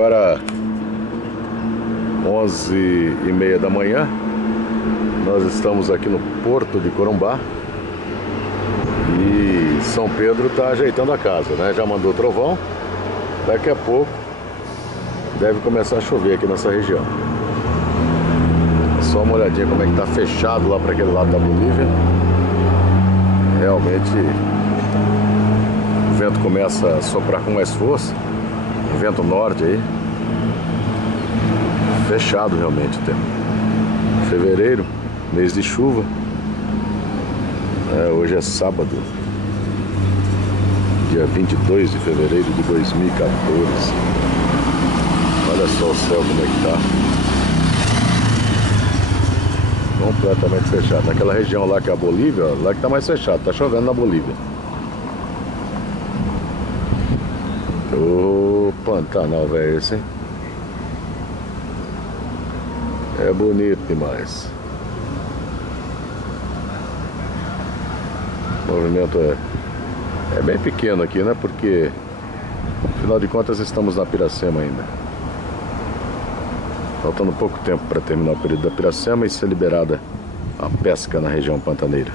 agora 11h30 da manhã. Nós estamos aqui no Porto de Corumbá e São Pedro está ajeitando a casa, né? Já mandou trovão. Daqui a pouco deve começar a chover aqui nessa região. Só uma olhadinha como é que tá fechado lá para aquele lado da Bolívia. Realmente o vento começa a soprar com mais força. Vento norte aí. Fechado realmente o tempo. Fevereiro, mês de chuva. Hoje é sábado, dia 22 de fevereiro de 2014. Olha só o céu como é que tá. Completamente fechado. Naquela região lá que é a Bolívia, ó, lá que tá mais fechado. Tá chovendo na Bolívia. Ô, Pantanal, velho, esse, hein? É bonito demais. O movimento é bem pequeno aqui, né? Porque, afinal de contas, estamos na Piracema ainda. Faltando pouco tempo para terminar o período da Piracema e ser liberada a pesca na região pantaneira.